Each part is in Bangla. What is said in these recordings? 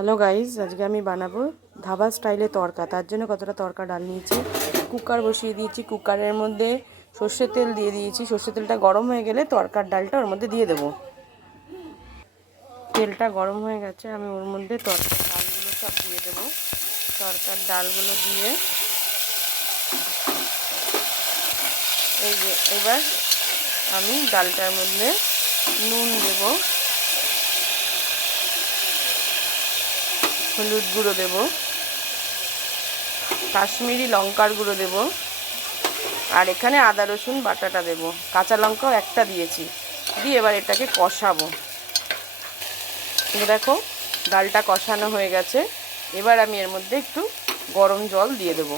হ্যালো গাইজ, আজকে আমি বানাবো ধাবা স্টাইলে তড়কা। তার জন্য কতটা তড়কা ডাল নিয়েছি, কুকার বসিয়ে দিয়েছি। কুকারের মধ্যে সর্ষের তেল দিয়ে দিয়েছি। সর্ষের তেলটা গরম হয়ে গেলে তড়কার ডালটা ওর মধ্যে দিয়ে দেবো। তেলটা গরম হয়ে গেছে, আমি ওর মধ্যে তড়কার ডালগুলো সব দিয়ে দেবো। তড়কার ডালগুলো দিয়ে এই যে এবার আমি ডালটার মধ্যে নুন দেবো, হলুদ গুঁড়ো দেব, কাশ্মীরি লঙ্কার গুঁড়ো দেব, আর এখানে আদা রসুন বাটাটা দেব। কাঁচা লঙ্কাও একটা দিয়েছি। দিয়ে এবার এটাকে কষাবো। দেখো ডালটা কষানো হয়ে গেছে। এবার আমি এর মধ্যে একটু গরম জল দিয়ে দেবো।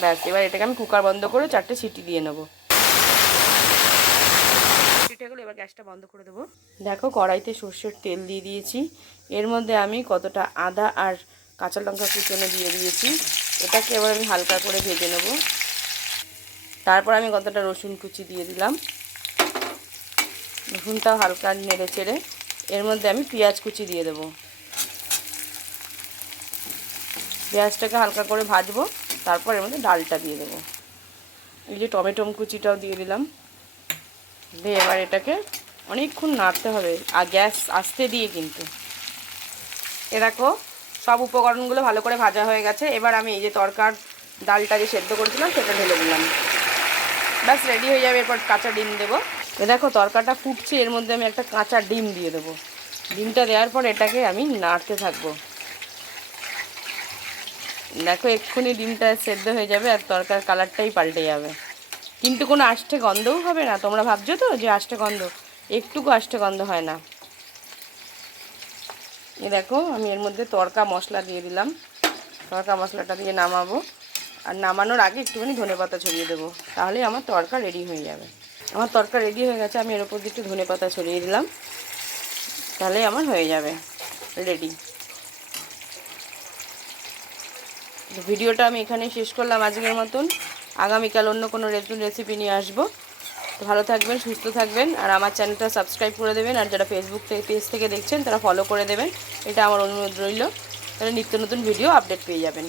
ব্যাস, এবার এটাকে আমি কুকার বন্ধ করে 4টে সিটি দিয়ে নেবো। এবার গ্যাসটা বন্ধ করে দেবো। দেখো কড়াইতে সর্ষের তেল দিয়ে দিয়েছি। এর মধ্যে আমি কতটা আদা আর কাঁচা লঙ্কা কুচনো দিয়ে দিয়েছি। এটাকে এবার আমি হালকা করে ভেজে নেব। তারপর আমি কতটা রসুন কুচি দিয়ে দিলাম। রসুনটাও হালকা নেড়ে চেড়ে এর মধ্যে আমি পেঁয়াজ কুচি দিয়ে দেবো। পেঁয়াজটাকে হালকা করে ভাজবো। তারপর এর মধ্যে ডালটা দিয়ে দেবো। এই যে টমেটো কুচিটাও দিয়ে দিলাম। দিয়ে এবার এটাকে অনেকক্ষণ নাড়তে হবে, আর গ্যাস আস্তে দিয়ে কিন্তু। দেখো সব উপকরণগুলো ভালো করে ভাজা হয়ে গেছে। এবার আমি এই যে তড়কার ডালটা যে সেদ্ধ করেছিলাম সেটা ঢেলে দিলাম। ব্যাস রেডি হয়ে যাবে। এরপর কাঁচা ডিম দেবো। দেখো তড়কাটা ফুটছে, এর মধ্যে আমি একটা কাঁচা ডিম দিয়ে দেবো। ডিমটা দেওয়ার পর এটাকে আমি নাড়তে থাকবো। দেখো এক্ষুনি ডিমটা সেদ্ধ হয়ে যাবে আর তড়কার কালারটাই পাল্টে যাবে। কিন্তু কোনো আষ্টে গন্ধও হবে না। তোমরা ভাবছো তো যে আষ্টে গন্ধ, একটুকু আষ্টে গন্ধ হয় না। দেখো আমি এর মধ্যে তড়কা মশলা দিয়ে দিলাম। তড়কা মশলাটা দিয়ে নামাবো। আর নামানোর আগে একটুখানি ধনেপাতা ছড়িয়ে দেবো, তাহলেই আমার তড়কা রেডি হয়ে যাবে। আমার তড়কা রেডি হয়ে গেছে। আমি এর উপর দিয়ে একটু ধনেপাতা ছড়িয়ে দিলাম, তাহলেই আমার হয়ে যাবে রেডি। ভিডিওটা আমি এখানেই শেষ করলাম আজকের মতন। আগামীকাল অন্য কোনো রেসিপি নিয়ে আসবো। তো ভালো থাকবেন, সুস্থ থাকবেন, আর আমার চ্যানেলটা সাবস্ক্রাইব করে দেবেন। আর যারা ফেসবুক পেজ থেকে দেখছেন তারা ফলো করে দেবেন। এটা আমার অনুরোধ রইল। তাহলে নিত্য নতুন ভিডিও আপডেট পেয়ে যাবেন।